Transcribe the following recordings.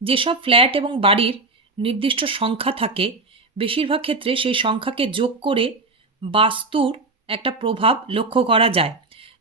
যেসব ফ্ল্যাট এবং বাড়ির নির্দিষ্ট সংখ্যা থাকে, বেশিরভাগ ক্ষেত্রে সেই সংখ্যাকে যোগ করে বাস্তুর একটা প্রভাব লক্ষ্য করা যায়।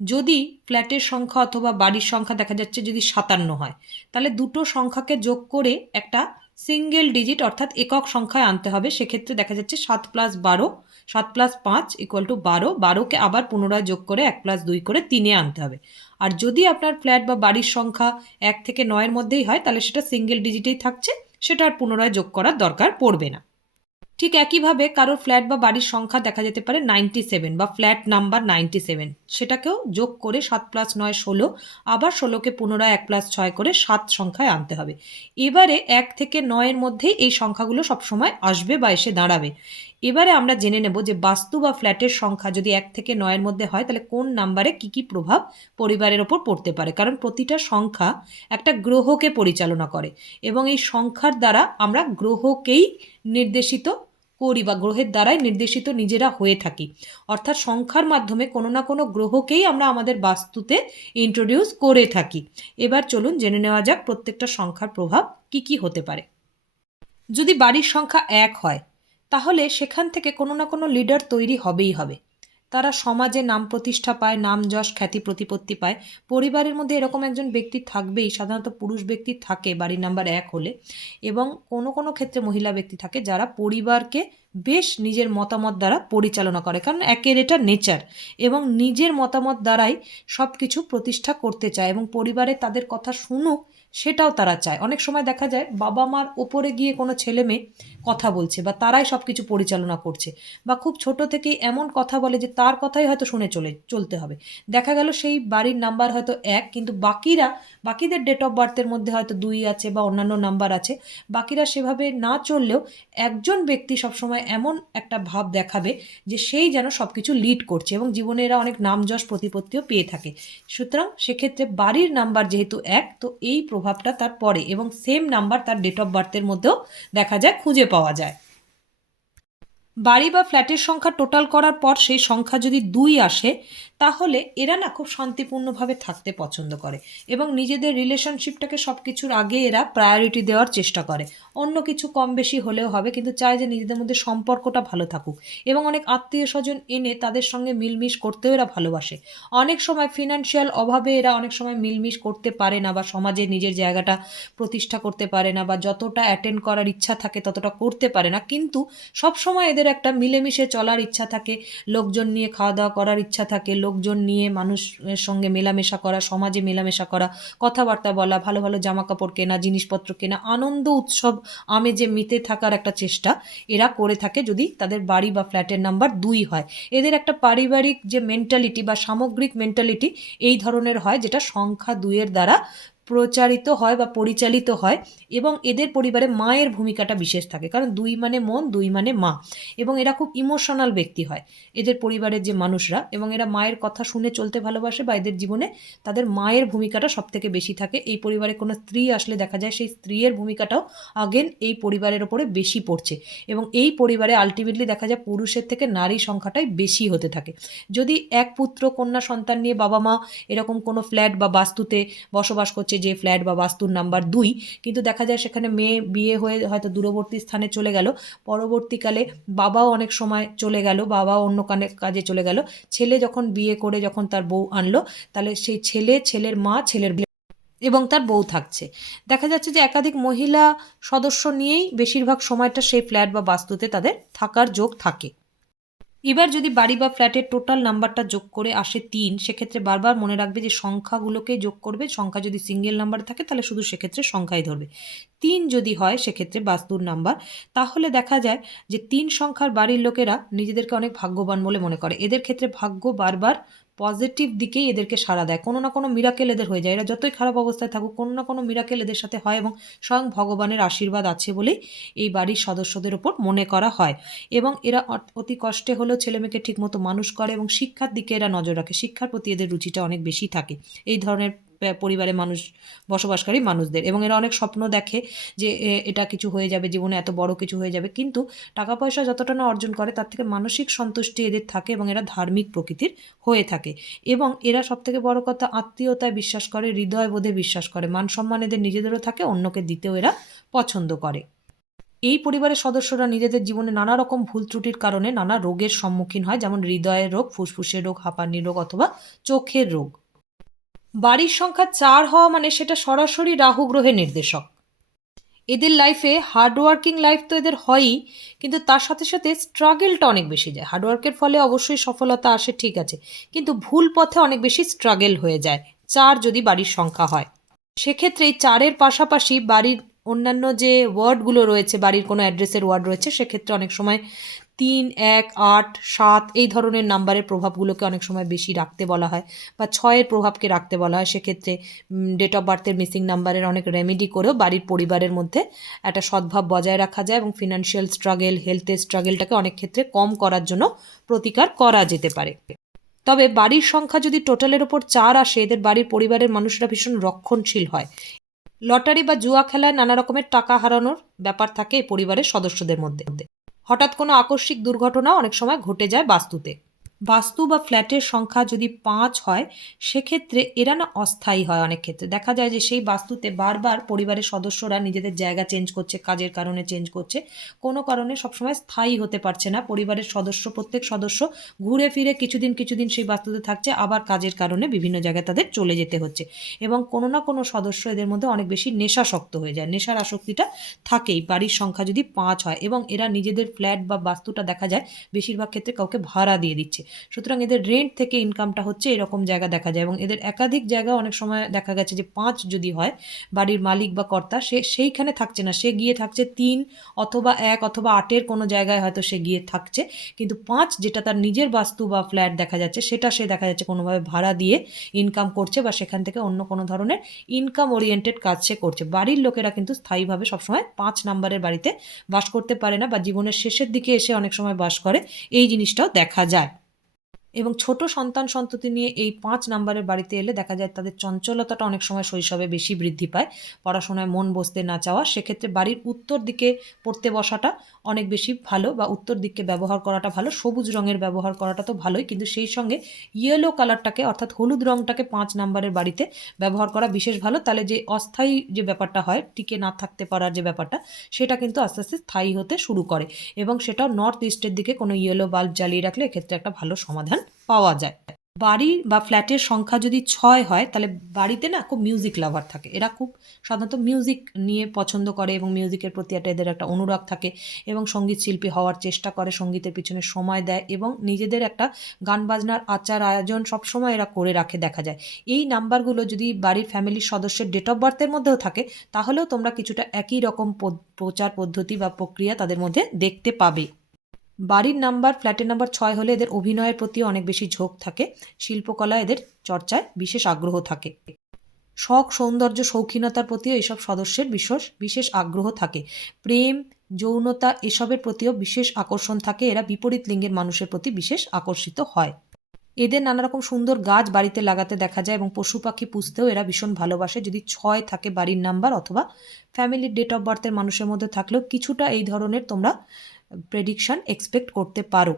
যদি ফ্ল্যাটের সংখ্যা অথবা বাড়ির সংখ্যা দেখা যাচ্ছে যদি 57 হয়, তাহলে দুটো সংখ্যাকে যোগ করে একটা সিঙ্গেল ডিজিট অর্থাৎ একক সংখ্যায় আনতে হবে। সেক্ষেত্রে দেখা যাচ্ছে 7+12, 7+5 = 12, 12কে আবার পুনরায় যোগ করে 1+2 করে 3-এ আনতে হবে। আর যদি আপনার ফ্ল্যাট বা বাড়ির সংখ্যা 1 থেকে 9-এর মধ্যেই হয়, তাহলে সেটা সিঙ্গেল ডিজিটেই থাকছে, সেটা আর পুনরায় যোগ করার দরকার পড়বে না। ঠিক একইভাবে কারোর ফ্ল্যাট বা বাড়ির সংখ্যা দেখা যেতে পারে 97 বা ফ্ল্যাট নাম্বার 97, সেটাকেও যোগ করে 7+9 16, আবার 16কে পুনরায় 1+6 করে 7 সংখ্যায় আনতে হবে। এবারে 1 থেকে 9-এর মধ্যেই এই সংখ্যাগুলো সবসময় আসবে বা এসে দাঁড়াবে। এবারে আমরা জেনে নেব যে বাস্তু বা ফ্ল্যাটের সংখ্যা যদি 1 থেকে 9-এর মধ্যে হয়, তাহলে কোন নাম্বারে কি কি প্রভাব পরিবারের ওপর পড়তে পারে। কারণ প্রতিটা সংখ্যা একটা গ্রহকে পরিচালনা করে এবং এই সংখ্যার দ্বারা আমরা গ্রহকেই নির্দেশিত করি বা গ্রহের দ্বারাই নির্দেশিত নিজেরা হয়ে থাকি। অর্থাৎ সংখ্যার মাধ্যমে কোনো না কোনো গ্রহকেই আমরা আমাদের বাস্তুতে ইন্ট্রোডিউস করে থাকি। এবার চলুন জেনে নেওয়া যাক প্রত্যেকটা সংখ্যার প্রভাব কি কি হতে পারে। যদি বাড়ির সংখ্যা 1 হয়, তাহলে সেখান থেকে কোনো না কোনো লিডার তৈরি হবেই হবে। তারা সমাজে নাম প্রতিষ্ঠা পায়, নাম যশ খ্যাতি প্রতিপত্তি পায়। পরিবারের মধ্যে এরকম একজন ব্যক্তি থাকবেই, সাধারণত পুরুষ ব্যক্তি থাকে বাড়ির নাম্বার 1 হলে, এবং কোনো কোনো ক্ষেত্রে মহিলা ব্যক্তি থাকে যারা পরিবারকে বেশ নিজের মতামত দ্বারা পরিচালনা করে, কারণ একের এটা নেচার, এবং নিজের মতামত দ্বারাই সব কিছু প্রতিষ্ঠা করতে চায় এবং পরিবারে তাদের কথা শুনুক সেটাও তারা চায়। অনেক সময় দেখা যায় বাবা মার ওপরে গিয়ে কোনো ছেলে মেয়ে কথা বলছে বা তারাই সব কিছু পরিচালনা করছে, বা খুব ছোট থেকেই এমন কথা বলে যে তার কথাই হয়তো শুনে চলতে হবে। দেখা গেল সেই বাড়ির নাম্বার হয়তো 1, কিন্তু বাকিদের ডেট অফ বার্থের মধ্যে হয়তো 2 আছে বা অন্যান্য নাম্বার আছে। বাকিরা সেভাবে না চললেও একজন ব্যক্তি সবসময় এমন একটা ভাব দেখাবে যে সেই যেন সব কিছু লিড করছে এবং জীবনে এরা অনেক নাম যশ প্রতিপত্তিও পেয়ে থাকে। সুতরাং সেক্ষেত্রে বাড়ির নাম্বার যেহেতু 1, তো এই প্রভাবটা তার পড়ে এবং সেম নাম্বার তার ডেট অফ বার্থের মধ্যেও দেখা যায়, খুঁজে পাওয়া যায়। বাড়ি বা ফ্ল্যাটের সংখ্যা টোটাল করার পর সেই সংখ্যা যদি 2 আসে, তাহলে এরা না খুব শান্তিপূর্ণভাবে থাকতে পছন্দ করে এবং নিজেদের রিলেশনশিপটাকে সব কিছুর আগে এরা প্রায়োরিটি দেওয়ার চেষ্টা করে। অন্য কিছু কম বেশি হলেও হবে, কিন্তু চায় যে নিজেদের মধ্যে সম্পর্কটা ভালো থাকুক এবং অনেক আত্মীয় স্বজন এনে তাদের সঙ্গে মিলমিশ করতেও এরা ভালোবাসে। অনেক সময় ফিনান্সিয়াল অভাবে এরা অনেক সময় মিলমিশ করতে পারে না বা সমাজে নিজের জায়গাটা প্রতিষ্ঠা করতে পারে না, বা যতটা অ্যাটেন্ড করার ইচ্ছা থাকে ততটা করতে পারে না, কিন্তু সবসময় এদের একটা মিলেমিশে চলার ইচ্ছা থাকে, লোকজন নিয়ে খাওয়া দাওয়া করার ইচ্ছা থাকে, লোকজন নিয়ে মানুষের সঙ্গে মেলামেশা করা, সমাজে মেলামেশা করা, কথাবার্তা বলা, ভালো ভালো জামা কাপড় কেনা, জিনিসপত্র কেনা, আনন্দ উৎসব আমেজে মেতে থাকার একটা চেষ্টা এরা করে থাকে যদি তাদের বাড়ি বা ফ্ল্যাটের নাম্বার 2 হয়। এদের একটা পারিবারিক যে মেন্টালিটি বা সামগ্রিক মেন্টালিটি এই ধরনের হয়, যেটা সংখ্যা 2-এর দ্বারা প্রচারিত হয় বা পরিচালিত হয়। এবং এদের পরিবারে মায়ের ভূমিকাটা বিশেষ থাকে, কারণ 2 মানে মন, 2 মানে মা, এবং এরা খুব ইমোশনাল ব্যক্তি হয় এদের পরিবারের যে মানুষরা, এবং এরা মায়ের কথা শুনে চলতে ভালোবাসে বা এদের জীবনে তাদের মায়ের ভূমিকাটা সব থেকে বেশি থাকে। এই পরিবারে কোনো স্ত্রী আসলে দেখা যায় সেই স্ত্রীর ভূমিকাটাও আগেন এই পরিবারের ওপরে বেশি পড়ছে, এবং এই পরিবারে আলটিমেটলি দেখা যায় পুরুষের থেকে নারী সংখ্যাটাই বেশি হতে থাকে। যদি এক পুত্র কন্যা সন্তান নিয়ে বাবা মা এরকম কোনো ফ্ল্যাট বা বাস্তুতে বসবাস করছে, যে ফ্ল্যাট বা বাস্তুর নাম্বার 2, কিন্তু দেখা যায় সেখানে মেয়ে বিয়ে হয়ে হয়তো দূরবর্তী স্থানে চলে গেল, পরবর্তীকালে বাবাও অনেক সময় চলে গেল, বাবাও অন্য কাজে চলে গেল, ছেলে যখন বিয়ে করে যখন তার বউ আনলো, তাহলে সেই ছেলে, ছেলের মা, ছেলের এবং তার বউ থাকছে। দেখা যাচ্ছে যে একাধিক মহিলা সদস্য নিয়েই বেশিরভাগ সময়টা সেই ফ্ল্যাট বা বাস্তুতে তাদের থাকার যোগ থাকে। এবার যদি বাড়ি বা ফ্ল্যাটের টোটাল নাম্বারটা যোগ করে আসে 3, সেক্ষেত্রে বারবার মনে রাখবে যে সংখ্যাগুলোকে যোগ করবে। সংখ্যা যদি সিঙ্গেল নাম্বার থাকে তাহলে শুধু সেক্ষেত্রে সংখ্যাই ধরবে। 3 যদি হয় সেক্ষেত্রে বাস্তুর নাম্বার, তাহলে দেখা যায় যে 3 সংখ্যার বাড়ির লোকেরা নিজেদেরকে অনেক ভাগ্যবান বলে মনে করে। এদের ক্ষেত্রে ভাগ্য বারবার পজিটিভ দিকেই এদেরকে সাড়া দেয়, কোনো না কোনো মিরাকেল এদের হয়ে যায়। এরা যতই খারাপ অবস্থায় থাকুক, কোনো না কোনো মিরাকেল এদের সাথে হয় এবং স্বয়ং ভগবানের আশীর্বাদ আছে বলেই এই বাড়ির সদস্যদের ওপর মনে করা হয়। এবং এরা অতি কষ্টে হলেও ছেলেমেয়েকে ঠিকমতো মানুষ করে এবং শিক্ষার দিকে এরা নজর রাখে, শিক্ষার প্রতি এদের রুচিটা অনেক বেশি থাকে। এই ধরনের পরিবারে বসবাসকারী মানুষদের, এবং এরা অনেক স্বপ্ন দেখে যে এটা কিছু হয়ে যাবে জীবনে, এত বড় কিছু হয়ে যাবে, কিন্তু টাকা পয়সা যতটা না অর্জন করে তার থেকে মানসিক সন্তুষ্টি এদের থাকে এবং এরা ধার্মিক প্রকৃতির হয়ে থাকে। এবং এরা সবথেকে বড় কথা আত্মীয়তায় বিশ্বাস করে, হৃদয়বোধে বিশ্বাস করে, মান সম্মান এদের নিজেদেরও থাকে, অন্যকে দিতেও এরা পছন্দ করে। এই পরিবারের সদস্যরা নিজেদের জীবনে নানা রকম ভুল ত্রুটির কারণে নানা রোগের সম্মুখীন হয়, যেমন হৃদয়ের রোগ, ফুসফুসের রোগ, হাঁপানির রোগ অথবা চোখের রোগ। বাড়ির সংখ্যা 4 হওয়া মানে সেটা সরাসরি রাহু গ্রহের নির্দেশক। এদের লাইফে হার্ডওয়ার্কিং লাইফ তো এদের হয়ই, কিন্তু তার সাথে সাথে স্ট্রাগেলটা অনেক বেশি যায়। হার্ডওয়ার্কের ফলে অবশ্যই সফলতা আসে, ঠিক আছে, কিন্তু ভুল পথে অনেক বেশি স্ট্রাগেল হয়ে যায় 4 যদি বাড়ির সংখ্যা হয়। সেক্ষেত্রে এই 4-এর পাশাপাশি বাড়ির অন্যান্য যে ওয়ার্ডগুলো রয়েছে, বাড়ির কোনো অ্যাড্রেসের ওয়ার্ড রয়েছে, সেক্ষেত্রে অনেক সময় 3, 1, 8, 7 এই ধরনের নাম্বারের প্রভাবগুলোকে অনেক সময় বেশি রাখতে বলা হয়, বা 6-এর প্রভাবকে রাখতে বলা হয়। সেক্ষেত্রে ডেট অফ বার্থের মিসিং নাম্বারের অনেক রেমেডি করেও বাড়ির পরিবারের মধ্যে একটা সদ্ভাব বজায় রাখা যায় এবং ফিনান্সিয়াল স্ট্রাগেল, হেলথের স্ট্রাগেলটাকে অনেক ক্ষেত্রে কম করার জন্য প্রতিকার করা যেতে পারে। তবে বাড়ির সংখ্যা যদি টোটালের ওপর 4 আসে, এদের বাড়ির পরিবারের মানুষরা ভীষণ রক্ষণশীল হয়। লটারি বা জুয়া খেলায় নানা রকমের টাকা হারানোর ব্যাপার থাকে এই পরিবারের সদস্যদের মধ্যে। হঠাৎ কোনো আকস্মিক দুর্ঘটনা অনেক সময় ঘটে যায় বাস্তুতে। বাস্তু বা ফ্ল্যাটের সংখ্যা যদি 5 হয়, সেক্ষেত্রে এরা না অস্থায়ী হয়। অনেক ক্ষেত্রে দেখা যায় যে সেই বাস্তুতে বারবার পরিবারের সদস্যরা নিজেদের জায়গা চেঞ্জ করছে, কাজের কারণে চেঞ্জ করছে, কোনো কারণে সবসময় স্থায়ী হতে পারছে না। পরিবারের প্রত্যেক সদস্য ঘুরে ফিরে কিছুদিন সেই বাস্তুতে থাকছে, আবার কাজের কারণে বিভিন্ন জায়গায় তাদের চলে যেতে হচ্ছে, এবং কোনো না কোনো সদস্য এদের মধ্যে অনেক বেশি নেশাসক্ত হয়ে যায়। নেশার আসক্তিটা থাকেই বাড়ির সংখ্যা যদি 5 হয়, এবং এরা নিজেদের ফ্ল্যাট বা বাস্তুটা দেখা যায় বেশিরভাগ ক্ষেত্রে কাউকে ভাড়া দিয়ে দিচ্ছে। সুতরাং এদের রেন্ট থেকে ইনকামটা হচ্ছে, এরকম জায়গা দেখা যায়। এবং এদের একাধিক জায়গা অনেক সময় দেখা গেছে যে 5 যদি হয়, বাড়ির মালিক বা কর্তা সে সেইখানে থাকছে না, সে গিয়ে থাকছে 3 অথবা 1 অথবা 8-এর কোনো জায়গায় হয়তো সে গিয়ে থাকছে, কিন্তু 5 যেটা তার নিজের বাস্তু বা ফ্ল্যাট দেখা যাচ্ছে, সেটা সে দেখা যাচ্ছে কোনোভাবে ভাড়া দিয়ে ইনকাম করছে, বা সেখান থেকে অন্য কোনো ধরনের ইনকাম ওরিয়েন্টেড কাজ সে করছে। বাড়ির লোকেরা কিন্তু স্থায়ীভাবে সবসময় 5 নাম্বারের বাড়িতে বাস করতে পারে না, বা জীবনের শেষের দিকে এসে অনেক সময় বাস করে, এই জিনিসটাও দেখা যায়। এবং ছোট সন্তান সন্ততি নিয়ে এই 5 নাম্বারের বাড়িতে এলে দেখা যায় তাদের চঞ্চলতাটা অনেক সময় শৈশবে বেশি বৃদ্ধি পায়, পড়াশোনায় মন বসতে না চাওয়া। সেক্ষেত্রে বাড়ির উত্তর দিকে পড়তে বসাটা অনেক বেশি ভালো, বা উত্তর দিককে ব্যবহার করাটা ভালো। সবুজ রঙের ব্যবহার করাটা তো ভালোই, কিন্তু সেই সঙ্গে ইয়েলো কালারটাকে অর্থাৎ হলুদ রঙটাকে 5 নাম্বারের বাড়িতে ব্যবহার করা বিশেষ ভালো। তাহলে যে অস্থায়ী যে ব্যাপারটা হয়, টিকে না থাকতে পারার যে ব্যাপারটা, সেটা কিন্তু আস্তে আস্তে স্থায়ী হতে শুরু করে, এবং সেটাও নর্থ ইস্টের দিকে কোনো ইয়েলো বাল্ব জ্বালিয়ে রাখলে এক্ষেত্রে একটা ভালো সমাধান পাওয়া যায়। বাড়ি বা ফ্ল্যাটের সংখ্যা যদি 6 হয়, তাহলে বাড়িতে না খুব মিউজিক লাভার থাকে। এরা খুব সাধারণত মিউজিক নিয়ে পছন্দ করে, এবং মিউজিকের প্রতি এদের একটা অনুরাগ থাকে, এবং সঙ্গীত শিল্পী হওয়ার চেষ্টা করে, সঙ্গীতের পিছনে সময় দেয়, এবং নিজেদের একটা গান বাজনার আচার আয়োজন সবসময় এরা করে রাখে দেখা যায়। এই নাম্বারগুলো যদি বাড়ির ফ্যামিলির সদস্যের ডেট অফ বার্থের মধ্যেও থাকে, তাহলেও তোমরা কিছুটা একই রকম প্রচার পদ্ধতি বা প্রক্রিয়া তাদের মধ্যে দেখতে পাবে। বাড়ির নাম্বার, ফ্ল্যাটের নাম্বার 6 হলে এদের অভিনয়ের প্রতি অনেক বেশি ঝোঁক থাকে, শিল্পকলা এদের চর্চায় বিশেষ আগ্রহ থাকে। শখ, সৌন্দর্য, শৌখিনতার প্রতিও এইসব সদস্যের বিশেষ আগ্রহ থাকে। প্রেম, যৌনতা এসবের প্রতিও বিশেষ আকর্ষণ থাকে। এরা বিপরীত লিঙ্গের মানুষের প্রতি বিশেষ আকর্ষিত হয়। এদের নানা রকম সুন্দর গাছ বাড়িতে লাগাতে দেখা যায়, এবং পশু পাখি পুষতেও এরা ভীষণ ভালোবাসে। যদি 6 থাকে বাড়ির নাম্বার, অথবা ফ্যামিলির ডেট অফ বার্থের মানুষের মধ্যে থাকলেও কিছুটা এই ধরনের তোমরা প্রেডিকশন এক্সপেক্ট করতে পারো।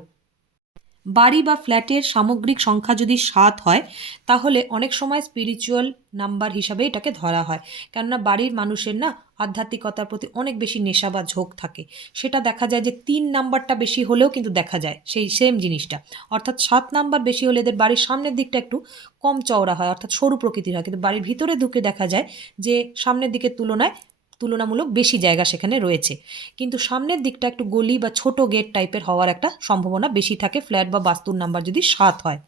বাড়ি বা ফ্ল্যাটের সামগ্রিক সংখ্যা যদি 7 হয়, তাহলে অনেক সময় স্পিরিচুয়াল নাম্বার হিসাবে এটাকে ধরা হয়, কেননা বাড়ির মানুষের না আধ্যাত্মিকতার প্রতি অনেক বেশি নেশা বা ঝোঁক থাকে। সেটা দেখা যায় যে 3 নাম্বারটা বেশি হলেও কিন্তু দেখা যায় সেই সেম জিনিসটা, অর্থাৎ 7 নাম্বার বেশি হলে এদের বাড়ির সামনের দিকটা একটু কম চওড়া হয়, অর্থাৎ সরু প্রকৃতির হয়, কিন্তু বাড়ির ভিতরে ঢুকে দেখা যায় যে সামনের দিকের তুলনামূলক বেশি জায়গা সেখানে রয়েছে, কিন্তু সামনের দিকটা একটু গলি বা ছোট গেট টাইপের হওয়ার একটা সম্ভাবনা বেশি থাকে ফ্ল্যাট বা বাস্তুর নাম্বার যদি 7 হয়।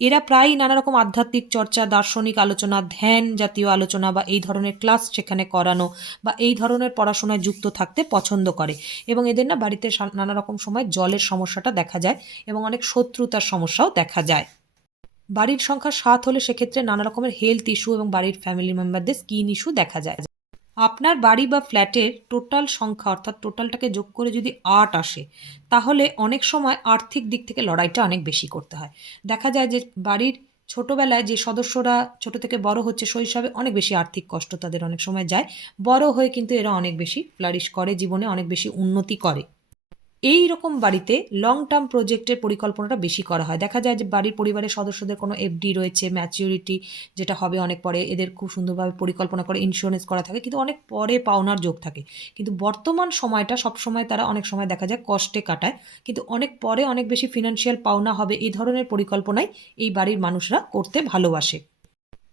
এরা প্রায়ই নানা রকম আধ্যাত্মিক চর্চা, দার্শনিক আলোচনা, ধ্যান জাতীয় আলোচনা বা এই ধরনের ক্লাস সেখানে করানো, বা এই ধরনের পড়াশোনায় যুক্ত থাকতে পছন্দ করে। এবং এদের না বাড়িতে নানা রকম সময় জলের সমস্যাটা দেখা যায়, এবং অনেক শত্রুতার সমস্যাও দেখা যায়। বাড়ির সংখ্যা 7 হলে সেক্ষেত্রে নানা রকমের হেলথ ইস্যু এবং বাড়ির ফ্যামিলি মেম্বারদের স্কিন ইস্যু দেখা যায়। আপনার বাড়ি বা ফ্ল্যাটের টোটাল সংখ্যা, অর্থাৎ টোটালটাকে যোগ করে যদি 8 আসে, তাহলে অনেক সময় আর্থিক দিক থেকে লড়াইটা অনেক বেশি করতে হয়। দেখা যায় যে বাড়ির ছোটবেলায় যে সদস্যরা ছোট থেকে বড় হচ্ছে শৈশবে অনেক বেশি আর্থিক কষ্ট তাদের অনেক সময় যায়, বড় হয়ে কিন্তু এরা অনেক বেশি ফ্লারিশ করে, জীবনে অনেক বেশি উন্নতি করে। এই রকম বাড়িতে লং টার্ম প্রজেক্টের পরিকল্পনাটা বেশি করা হয়। দেখা যায় যে বাড়ির পরিবারের সদস্যদের কোনো এফডি রয়েছে, ম্যাচিউরিটি যেটা হবে অনেক পরে, এদের খুব সুন্দরভাবে পরিকল্পনা করে ইন্স্যুরেন্স করা থাকে, কিন্তু অনেক পরে পাওনার যোগ থাকে। কিন্তু বর্তমান সময়টা সবসময় তারা অনেক সময় দেখা যায় কষ্টে কাটায়, কিন্তু অনেক পরে অনেক বেশি ফিনান্সিয়াল পাওনা হবে এই ধরনের পরিকল্পনাই এই বাড়ির মানুষরা করতে ভালোবাসে।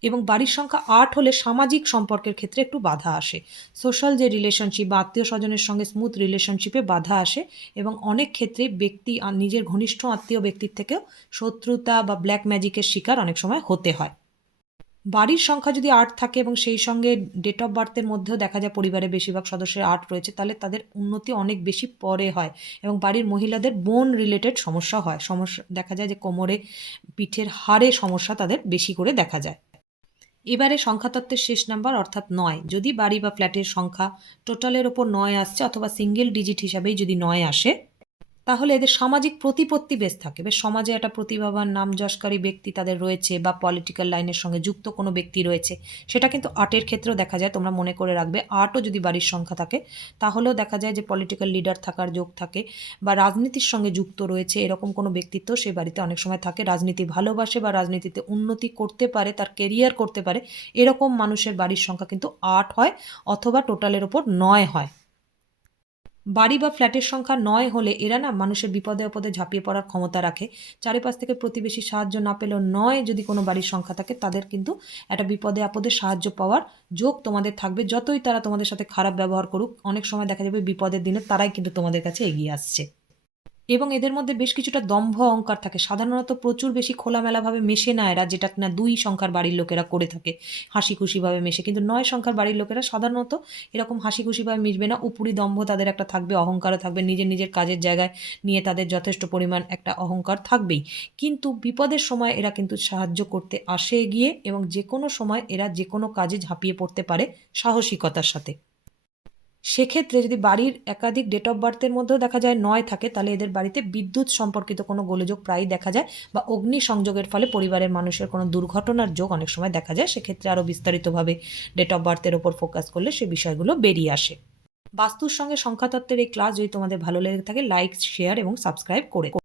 এবং বাড়ির সংখ্যা ৮ হলে সামাজিক সম্পর্কের ক্ষেত্রে একটু বাধা আসে। সোশ্যাল যে রিলেশনশিপ বা আত্মীয়-স্বজনের সঙ্গে স্মুথ রিলেশনশিপে বাধা আসে এবং অনেক ক্ষেত্রে ব্যক্তি নিজের ঘনিষ্ঠ আত্মীয় ব্যক্তির থেকেও শত্রুতা বা ব্ল্যাক ম্যাজিকের শিকার অনেক সময় হতে হয়। বাড়ির সংখ্যা যদি ৮ থাকে এবং সেই সঙ্গে ডেট অফ বার্থের মধ্যেও দেখা যায় পরিবারের বেশিরভাগ সদস্যের ৮ রয়েছে, তাহলে তাদের উন্নতি অনেক বেশি পরে হয় এবং বাড়ির মহিলাদের বোন রিলেটেড সমস্যা হয়। সমস্যা দেখা যায় যে কোমরে, পিঠের হাড়ে সমস্যা তাদের বেশি করে দেখা যায়। এবারে সংখ্যাতত্ত্বের শেষ নাম্বার অর্থাৎ ৯। যদি বাড়ি বা ফ্ল্যাটের সংখ্যা টোটালের ওপর ৯ আসছে অথবা সিঙ্গেল ডিজিট হিসাবেই যদি ৯ আসে, তাহলে এদের সামাজিক প্রতিপত্তি বেশ থাকে। বেশ সমাজে একটা প্রতিভাবান নাম যশকারী ব্যক্তি তাদের রয়েছে বা পলিটিক্যাল লাইনের সঙ্গে যুক্ত কোনো ব্যক্তি রয়েছে, সেটা কিন্তু আর্টের ক্ষেত্রেও দেখা যায়। তোমরা মনে করে রাখবে, আর্টও যদি বাড়ির সংখ্যা থাকে তাহলেও দেখা যায় যে পলিটিক্যাল লিডার থাকার যোগ থাকে বা রাজনীতির সঙ্গে যুক্ত রয়েছে এরকম কোনো ব্যক্তিত্ব সেই বাড়িতে অনেক সময় থাকে। রাজনীতি ভালোবাসে বা রাজনীতিতে উন্নতি করতে পারে, তার কেরিয়ার করতে পারে, এরকম মানুষের বাড়ির সংখ্যা কিন্তু ৮ হয় অথবা টোটালের ওপর ৯ হয়। বাড়ি বা ফ্ল্যাটের সংখ্যা ৯ হলে এরা না মানুষের বিপদে আপদে ঝাঁপিয়ে পড়ার ক্ষমতা রাখে। চারিপাশ থেকে প্রতিবেশীর সাহায্য না পেলেও ৯ যদি কোনো বাড়ির সংখ্যা থাকে তাদের কিন্তু একটা বিপদে আপদে সাহায্য পাওয়ার যোগ তোমাদের থাকবে। যতই তারা তোমাদের সাথে খারাপ ব্যবহার করুক, অনেক সময় দেখা যাবে বিপদের দিনে তারাই কিন্তু তোমাদের কাছে এগিয়ে আসছে। এবং এদের মধ্যে বেশ কিছুটা দম্ভ অহংকার থাকে। সাধারণত প্রচুর বেশি খোলামেলাভাবে মেশে না এরা, যেটা কিনা ২ সংখ্যার বাড়ির লোকেরা করে থাকে। হাসিখুশিভাবে মেশে। কিন্তু ৯ সংখ্যার বাড়ির লোকেরা সাধারণত এরকম হাসিখুশিভাবে মিশবে না। উপরি দম্ভ তাদের একটা থাকবে, অহংকারও থাকবে। নিজের কাজের জায়গায় নিয়ে তাদের যথেষ্ট পরিমাণ একটা অহংকার থাকবেই। কিন্তু বিপদের সময় এরা কিন্তু সাহায্য করতে আসে এগিয়ে এবং যেকোনো সময় এরা যেকোনো কাজে ঝাঁপিয়ে পড়তে পারে সাহসিকতার সাথে। সেক্ষেত্রে যদি বাড়ির একাধিক ডেট অফ বার্থের মধ্যেও দেখা যায় ৯ থাকে, তাহলে এদের বাড়িতে বিদ্যুৎ সম্পর্কিত কোনো গোলযোগ প্রায়ই দেখা যায় বা অগ্নি সংযোগের ফলে পরিবারের মানুষের কোনো দুর্ঘটনার যোগ অনেক সময় দেখা যায়। সেক্ষেত্রে আরও বিস্তারিতভাবে ডেট অফ বার্থের ওপর ফোকাস করলে সে বিষয়গুলো বেরিয়ে আসে। বাস্তুর সঙ্গে সংখ্যাতত্ত্বের এই ক্লাস যদি তোমাদের ভালো লেগে থাকে, লাইক, শেয়ার এবং সাবস্ক্রাইব করে